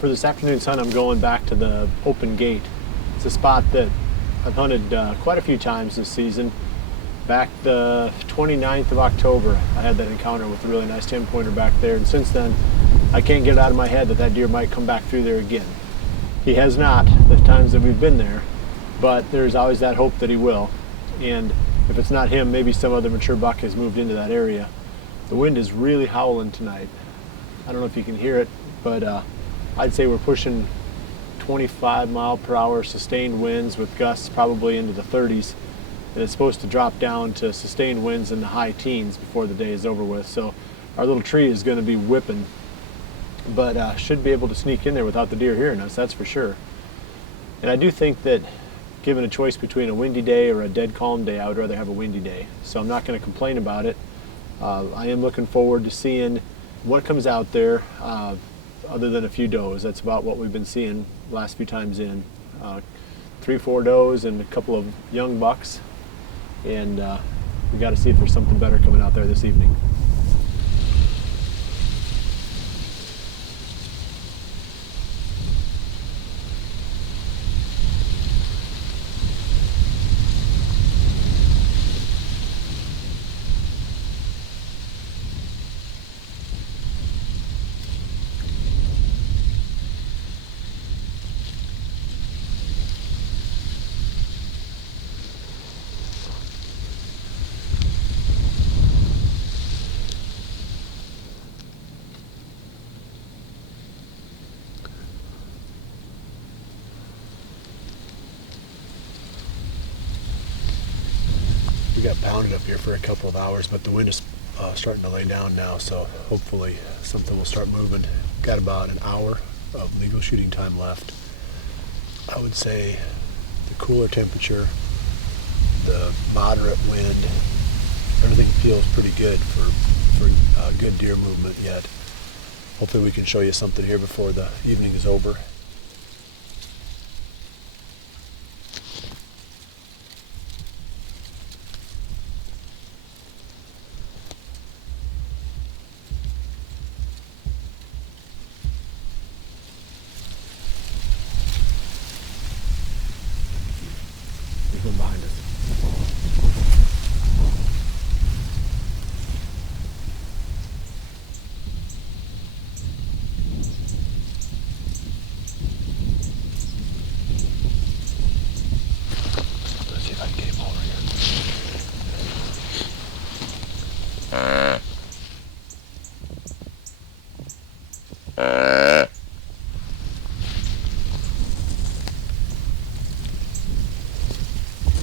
For this afternoon's hunt, I'm going back to the open gate. It's a spot that I've hunted quite a few times this season. Back the 29th of October, I had that encounter with a really nice 10-pointer back there, and since then, I can't get it out of my head that that deer might come back through there again. He has not the times that we've been there, but there's always that hope that he will. And if it's not him, maybe some other mature buck has moved into that area. The wind is really howling tonight. I don't know if you can hear it, but I'd say we're pushing 25 mile per hour sustained winds with gusts probably into the 30s. And it's supposed to drop down to sustained winds in the high teens before the day is over with. So our little tree is going to be whipping, but should be able to sneak in there without the deer hearing us, that's for sure. And I do think that given a choice between a windy day or a dead calm day, I would rather have a windy day. So I'm not going to complain about it. I am looking forward to seeing what comes out there other than a few does. That's about what we've been seeing the last few times in. 3-4 does and a couple of young bucks. And we got to see if there's something better coming out there this evening. We got pounded up here for a couple of hours, but the wind is starting to lay down now, so hopefully something will start moving. Got about an hour of legal shooting time left. I would say the cooler temperature, the moderate wind, everything feels pretty good for good deer movement yet. Hopefully we can show you something here before the evening is over. There's one behind us. Let's see if I can get him over here. I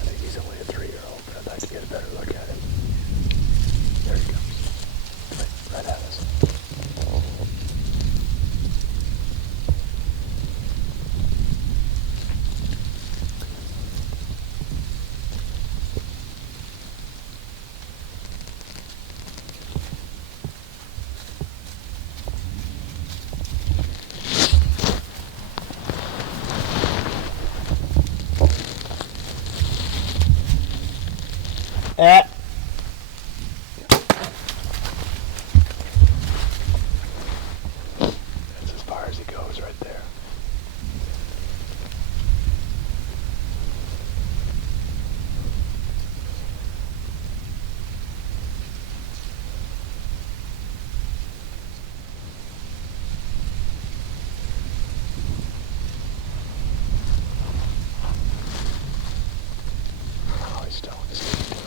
think he's only a 3-year-old, but I'd like to get a better look at him. There he comes. Right at us. That's as far as he goes right there. Oh, he's still in his feet.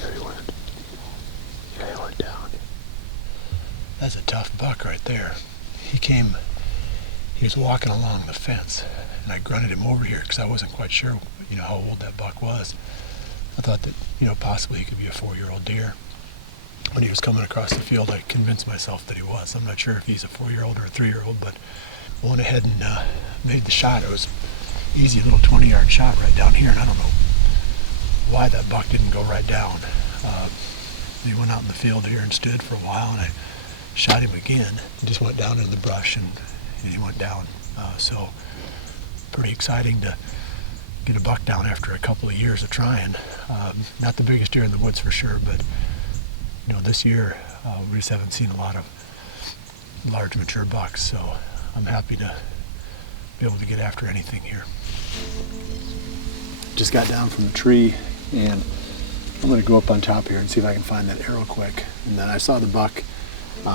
There he went. Yeah, he went down. That's a tough buck right there. He was walking along the fence, and I grunted him over here because I wasn't quite sure, how old that buck was. I thought that, possibly he could be a 4-year-old deer. When he was coming across the field, I convinced myself that he was. I'm not sure if he's a 4-year-old or a 3-year-old, but I went ahead and made the shot. It was an easy little 20-yard shot right down here, and I don't know why that buck didn't go right down. He went out in the field here and stood for a while, and I shot him again. He just went down into the brush, and he went down. So pretty exciting to get a buck down after a couple of years of trying. Not the biggest deer in the woods for sure, but this year we just haven't seen a lot of large mature bucks, so I'm happy to be able to get after anything here. Just got down from the tree, and I'm going to go up on top here and see if I can find that arrow quick. And then I saw the buck.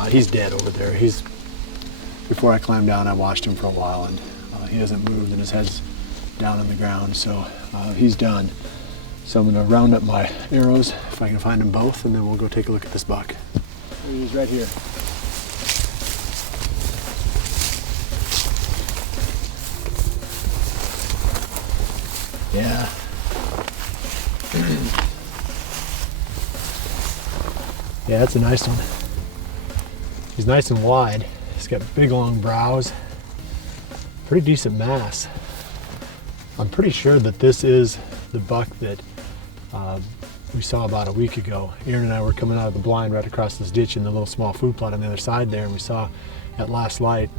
He's dead over there. Before I climbed down, I watched him for a while, and he hasn't moved, and his head's down on the ground, so he's done. So I'm going to round up my arrows if I can find them both, and then we'll go take a look at this buck. He's right here. Yeah. Yeah, that's a nice one. He's nice and wide. He's got big long brows. Pretty decent mass. I'm pretty sure that this is the buck that we saw about a week ago. Aaron and I were coming out of the blind right across this ditch in the little small food plot on the other side there, and we saw at last light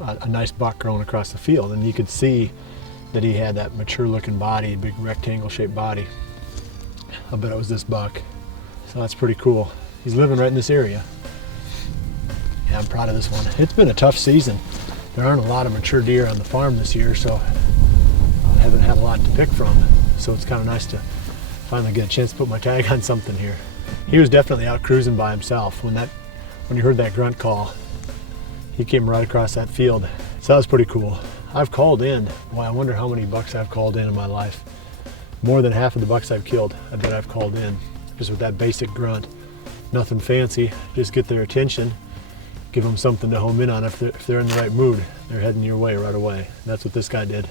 a nice buck growing across the field, and you could see that he had that mature looking body, big rectangle shaped body. I bet it was this buck. So that's pretty cool. He's living right in this area. Yeah, I'm proud of this one. It's been a tough season. There aren't a lot of mature deer on the farm this year, so I haven't had a lot to pick from. So it's kind of nice to finally get a chance to put my tag on something here. He was definitely out cruising by himself. When you heard that grunt call, he came right across that field. So that was pretty cool. I've called in. Boy, I wonder how many bucks I've called in my life. More than half of the bucks I've killed, I bet I've called in. Just with that basic grunt. Nothing fancy, just get their attention, give them something to home in on. If they're in the right mood, they're heading your way right away. And that's what this guy did.